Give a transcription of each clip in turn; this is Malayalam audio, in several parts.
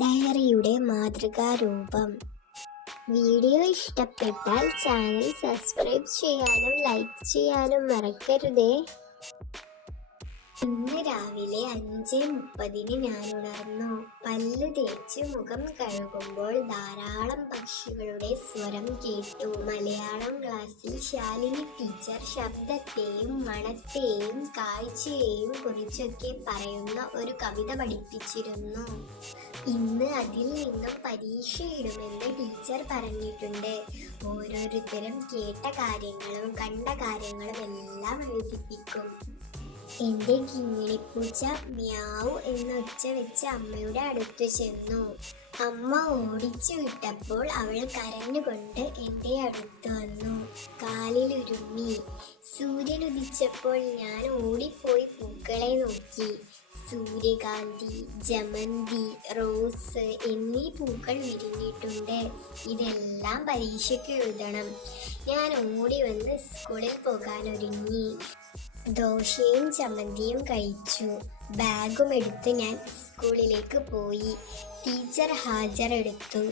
ഡയറിയുടെ മാതൃകാരൂപം. വീഡിയോ ഇഷ്ടപ്പെട്ടാൽ ചാനൽ സബ്സ്ക്രൈബ് ചെയ്യാനും ലൈക്ക് ചെയ്യാനും മറക്കരുതേ. ഇന്ന് രാവിലെ 5:30 ഞാൻ ഉണർന്നു. പല്ല് തേച്ച് മുഖം കഴുകുമ്പോൾ ധാരാളം പക്ഷികളുടെ സ്വരം കേട്ടു. മലയാളം ക്ലാസ്സിൽ ശാലിനി ടീച്ചർ ശബ്ദത്തെയും മണത്തെയും കാഴ്ചയെയും കുറിച്ചൊക്കെ പറയുന്ന ഒരു കവിത പഠിപ്പിച്ചിരുന്നു. ഇന്ന് അതിൽ നിന്നും പരീക്ഷയിടുമെന്ന് ടീച്ചർ പറഞ്ഞിട്ടുണ്ട്. ഓരോരുത്തരും കേട്ട കാര്യങ്ങളും കണ്ട കാര്യങ്ങളും എല്ലാം എഴുതിപ്പിക്കും. എന്റെ കിങ്ങിണിപ്പൂച്ച മ്യാവു എന്നൊച്ച വെച്ച് അമ്മയുടെ അടുത്തു ചെന്നു. അമ്മ ഓടിച്ചു വിട്ടപ്പോൾ അവൾ കരഞ്ഞുകൊണ്ട് എന്റെ അടുത്ത് വന്നു. കാലിലുരുമ്മി. സൂര്യൻ ഉദിച്ചപ്പോൾ ഞാൻ ഓടിപ്പോയി പൂക്കളെ നോക്കി. സൂര്യകാന്തി, ജമന്തി, റോസ് എന്നീ പൂക്കൾ വിരിഞ്ഞിട്ടുണ്ട്. ഇതെല്ലാം പരീക്ഷയ്ക്ക് എഴുതണം. ഞാൻ ഓടി വന്ന് സ്കൂളിൽ പോകാൻ ഒരുങ്ങി. ദോശയും ചമ്മന്തിയും കഴിച്ചു. ബാഗും എടുത്ത് ഞാൻ സ്കൂളിലേക്ക് പോയി. ടീച്ചർ ഹാജരെടുത്തു.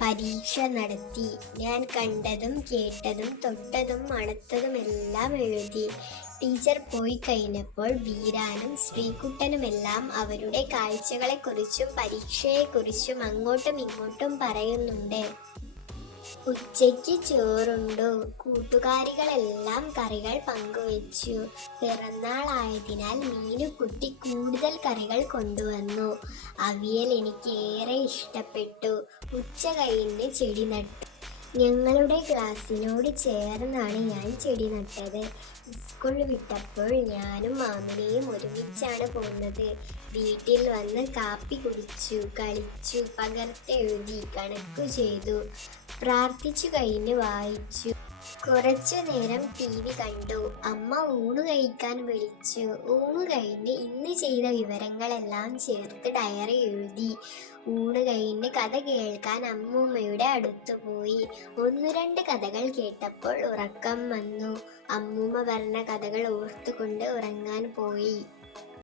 പരീക്ഷ നടത്തി. ഞാൻ കണ്ടതും കേട്ടതും തൊട്ടതും മണത്തതുമെല്ലാം എഴുതി. ടീച്ചർ പോയി കഴിഞ്ഞപ്പോൾ വീരാനും ശ്രീകുട്ടനുമെല്ലാം അവരുടെ കാഴ്ചകളെക്കുറിച്ചും പരീക്ഷയെക്കുറിച്ചും അങ്ങോട്ടും ഇങ്ങോട്ടും പറയുന്നുണ്ട്. ഉച്ചയ്ക്ക് ചോറുണ്ടു. കൂട്ടുകാരികളെല്ലാം കറികൾ പങ്കുവച്ചു. പിറന്നാളായതിനാൽ മീനുകുട്ടി കൂടുതൽ കറികൾ കൊണ്ടുവന്നു. അവിയൽ എനിക്ക് ഏറെ ഇഷ്ടപ്പെട്ടു. ഉച്ച കഴിഞ്ഞ് ചെടി നട്ടു. ഞങ്ങളുടെ ക്ലാസ്സിനോട് ചേർന്നാണ് ഞാൻ ചെടി നട്ടത്. സ്കൂൾ വിട്ടപ്പോൾ ഞാനും മാമിനെയും ഒരുമിച്ചാണ് പോകുന്നത്. വീട്ടിൽ വന്ന് കാപ്പി കുടിച്ചു, കളിച്ചു, പകർത്തെഴുതി, കണക്കു ചെയ്തു, പ്രാർത്ഥിച്ചു കഴിഞ്ഞ് വായിച്ചു. കുറച്ചു നേരം TV കണ്ടു. അമ്മ ഊണ് കഴിക്കാൻ വിളിച്ചു. ഊണ് കഴിഞ്ഞ് ഇന്ന് ചെയ്ത വിവരങ്ങളെല്ലാം ചേർത്ത് ഡയറി എഴുതി. ഊണ് കഴിഞ്ഞ് കഥ കേൾക്കാൻ അമ്മൂമ്മയുടെ അടുത്ത് പോയി. 1-2 കഥകൾ കേട്ടപ്പോൾ ഉറക്കം വന്നു. അമ്മൂമ്മ പറഞ്ഞ കഥകൾ ഓർത്തുകൊണ്ട് ഉറങ്ങാൻ പോയി.